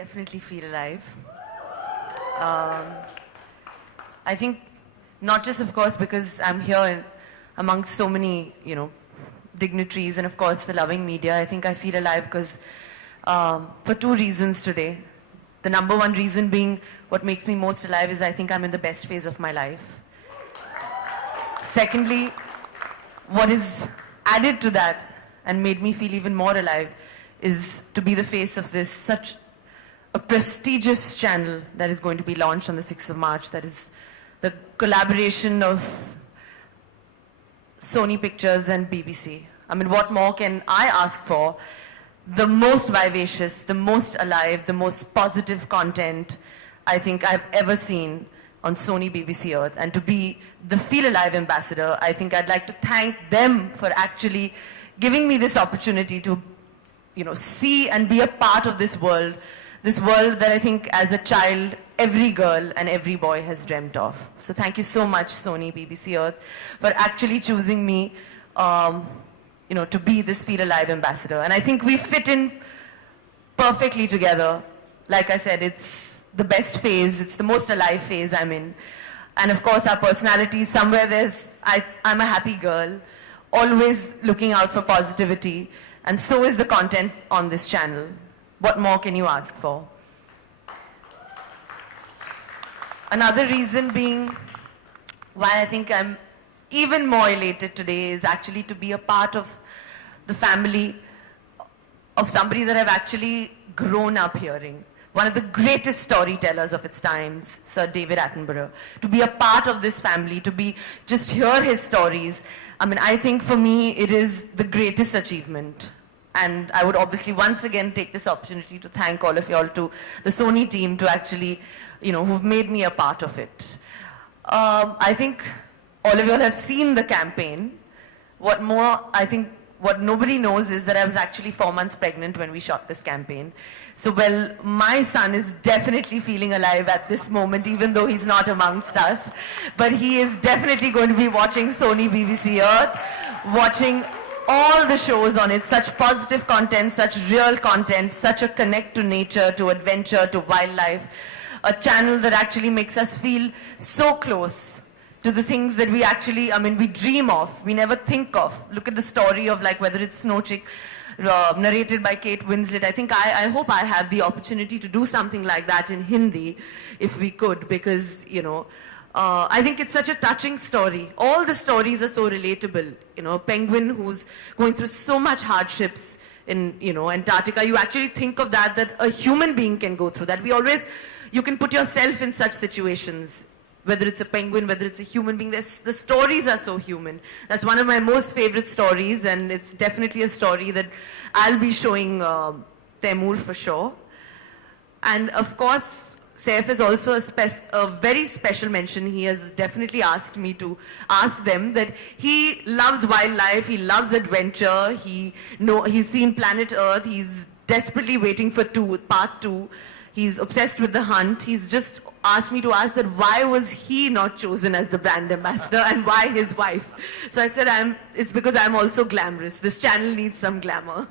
definitely feel alive. I think not just, of course, because I'm here amongst so many, dignitaries and, of course, the loving media. I think I feel alive because for two reasons today. The number one reason being what makes me most alive is I think I'm in the best phase of my life. Secondly, what is added to that and made me feel even more alive is to be the face of this such a prestigious channel that is going to be launched on the 6th of March. That is the collaboration of Sony Pictures and BBC. I mean, what more can I ask for? The most vivacious, the most alive, the most positive content I think I've ever seen on Sony BBC Earth. And to be the Feel Alive ambassador, I think I'd like to thank them for actually giving me this opportunity to, see and be a part of this world that I think as a child, every girl and every boy has dreamt of. So thank you so much, Sony BBC Earth, for actually choosing me to be this Feel Alive ambassador. And I think we fit in perfectly together. Like I said, it's the best phase, it's the most alive phase I'm in. And of course, our personalities, somewhere I'm a happy girl, always looking out for positivity, and so is the content on this channel. What more can you ask for? Another reason being why I think I'm even more elated today is actually to be a part of the family of somebody that I've actually grown up hearing. One of the greatest storytellers of its times, Sir David Attenborough. To be a part of this family, just hear his stories. I mean, I think for me, it is the greatest achievement. And I would obviously once again take this opportunity to thank all of y'all, to the Sony team, to actually, who've made me a part of it. I think all of y'all have seen the campaign. What nobody knows is that I was actually 4 months pregnant when we shot this campaign. So, well, my son is definitely feeling alive at this moment, even though he's not amongst us. But he is definitely going to be watching Sony BBC Earth, watching all the shows on it, such positive content, such real content, such a connect to nature, to adventure, to wildlife. A channel that actually makes us feel so close to the things that we actually, we dream of, we never think of. Look at the story of whether it's Snow Chick, narrated by Kate Winslet. I think I hope I have the opportunity to do something like that in Hindi, if we could, because, I think it's such a touching story. All the stories are so relatable. A penguin who's going through so much hardships in, Antarctica. You actually think of that a human being can go through that. You can put yourself in such situations. Whether it's a penguin, whether it's a human being, the stories are so human. That's one of my most favorite stories, and it's definitely a story that I'll be showing Taimur for sure. And of course, Saif is also a very special mention. He has definitely asked me to ask them that he loves wildlife, he loves adventure, he's seen Planet Earth, he's desperately waiting for part 2. He's obsessed with the hunt. He's just asked me to ask that why was he not chosen as the brand ambassador and why his wife? So I said, it's because I'm also glamorous. This channel needs some glamour.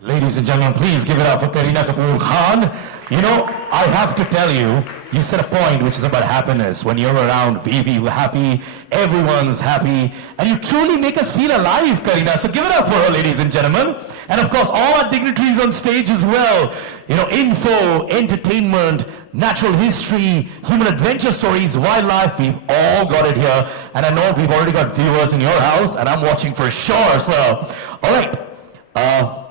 Ladies and gentlemen, please give it up for Kareena Kapoor Khan. I have to tell you, you said a point which is about happiness. When you're around, we're happy, everyone's happy, and you truly make us feel alive, Kareena. So give it up for her, ladies and gentlemen. And of course, all our dignitaries on stage as well. Info, entertainment, natural history, human adventure stories, wildlife, we've all got it here. And I know we've already got viewers in your house, and I'm watching for sure. So, all right.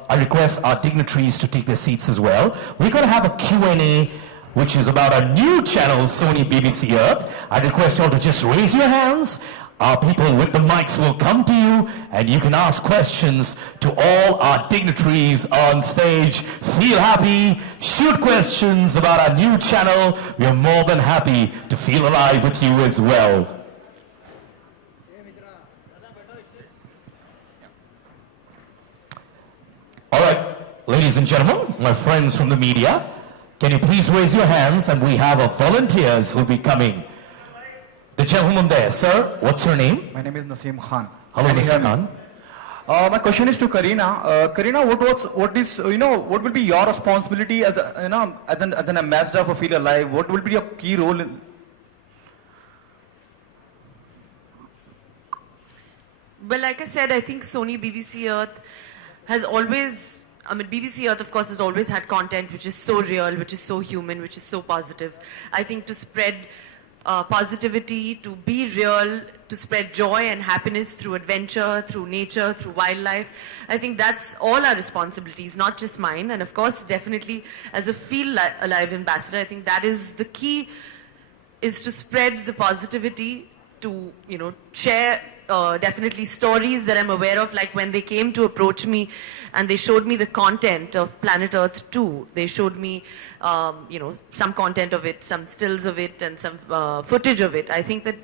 I request our dignitaries to take their seats as well. We're going to have a Q&A, which is about our new channel, Sony BBC Earth. I request you all to just raise your hands. Our people with the mics will come to you, and you can ask questions to all our dignitaries on stage. Feel happy, shoot questions about our new channel. We are more than happy to feel alive with you as well. All right, ladies and gentlemen, my friends from the media, can you please raise your hands, and we have our volunteers who will be coming. The gentleman there, sir, what's your name? My name is Naseem Khan. Hello, Mr. Khan. My question is to Kareena. Kareena, what will be your responsibility as as an ambassador for Feel Alive? What will be your key role in? Well, like I said, I think Sony BBC Earth has always, BBC Earth, of course, has always had content which is so real, which is so human, which is so positive. I think to spread positivity, to be real, to spread joy and happiness through adventure, through nature, through wildlife, I think that's all our responsibilities, not just mine. And of course, definitely, as a Feel Alive ambassador, I think that is the key, is to spread the positivity, to, share definitely stories that I'm aware of, like when they came to approach me and they showed me the content of Planet Earth 2. They showed me, some content of it, some stills of it, and some footage of it. I think that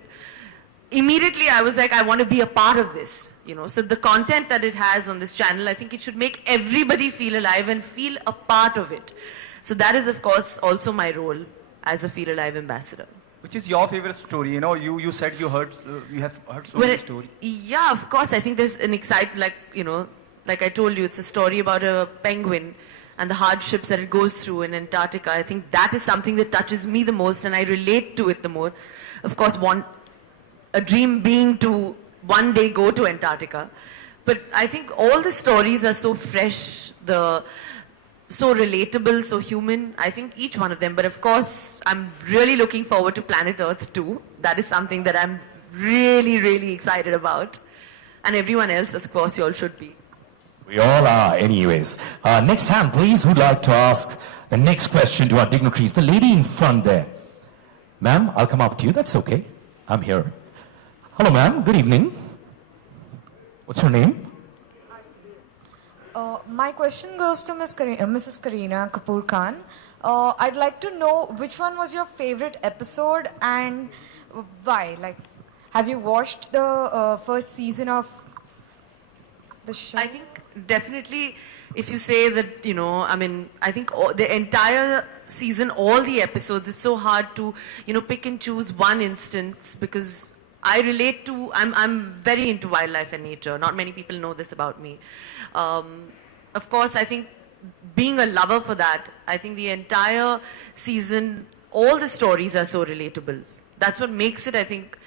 immediately I was like, I want to be a part of this. So the content that it has on this channel, I think it should make everybody feel alive and feel a part of it. So that is, of course, also my role as a Feel Alive ambassador. Which is your favorite story? You said you have heard so many stories. Yeah, of course. I think there's an like I told you, it's a story about a penguin and the hardships that it goes through in Antarctica. I think that is something that touches me the most, and I relate to it the more. Of course, a dream being to one day go to Antarctica. But I think all the stories are so fresh, so relatable, so human. I think each one of them. But of course, I'm really looking forward to Planet Earth 2. That is something that I'm really, really excited about. And everyone else, of course, you all should be. We all are, anyways. Next hand, please. Who'd like to ask the next question to our dignitaries? The lady in front there. Ma'am, I'll come up to you. That's okay. I'm here. Hello, ma'am. Good evening. What's your name? My question goes to Mrs. Kareena Kapoor Khan. I'd like to know which one was your favorite episode and why. Like, have you watched the first season of the show? I think definitely, if you say that, I think the entire season, all the episodes, it's so hard to, pick and choose one instance, because I relate to, I'm very into wildlife and nature. Not many people know this about me. Of course, I think being a lover for that, I think the entire season, all the stories are so relatable. That's what makes it, I think,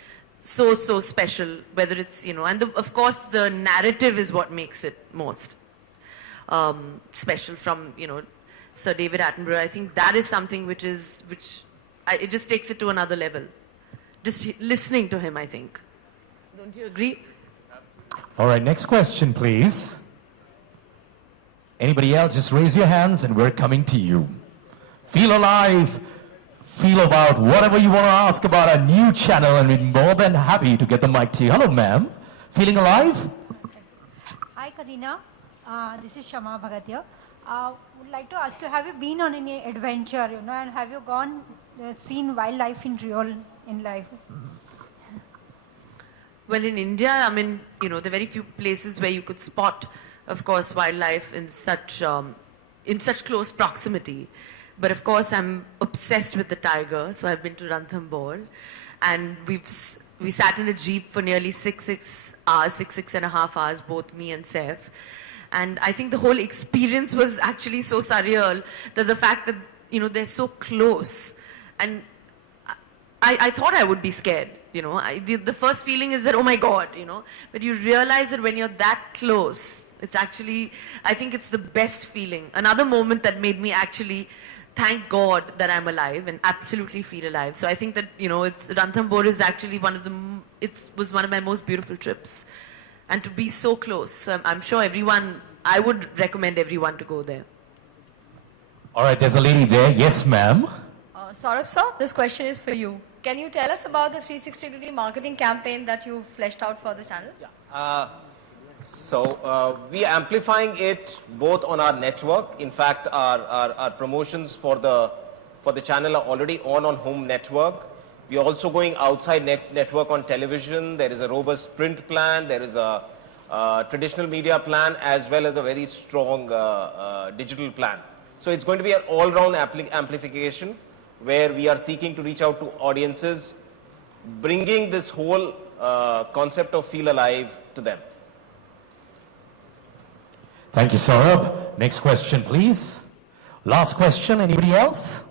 so special. Whether it's, and of course the narrative is what makes it most special. From, Sir David Attenborough, I think that is something which it just takes it to another level. Just listening to him, I think. Don't you agree? All right, next question, please. Anybody else, just raise your hands and we're coming to you. Feel alive, feel about whatever you want to ask about our new channel, and we're more than happy to get the mic to you. Hello, ma'am. Feeling alive? Hi, Kareena. This is Shama Bhagat here. Would like to ask you, have you been on any adventure, and have you seen wildlife in real in life? Well, in India, there are very few places where you could spot, of course, wildlife in such close proximity. But of course, I'm obsessed with the tiger, so I've been to Ranthambore, and we sat in a jeep for nearly six and a half hours, both me and Saif. And I think the whole experience was actually so surreal, that the fact that, they're so close. And I thought I would be scared, the first feeling is that, oh my God, but you realize that when you're that close, it's actually, I think it's the best feeling. Another moment that made me actually thank God that I'm alive and absolutely feel alive. So I think that, Ranthambore is actually was one of my most beautiful trips. And to be so close, I'm sure I would recommend everyone to go there. All right, there's a lady there. Yes, ma'am. Saurabh sir, this question is for you. Can you tell us about the 360-degree marketing campaign that you fleshed out for the channel? Yeah. We are amplifying it both on our network. In fact, our promotions for the channel are already on home network. We are also going outside network on television. There is a robust print plan. There is a traditional media plan, as well as a very strong digital plan. So it's going to be an all-round amplification, where we are seeking to reach out to audiences, bringing this whole concept of Feel Alive to them. Thank you, Saurabh. Next question, please. Last question, anybody else?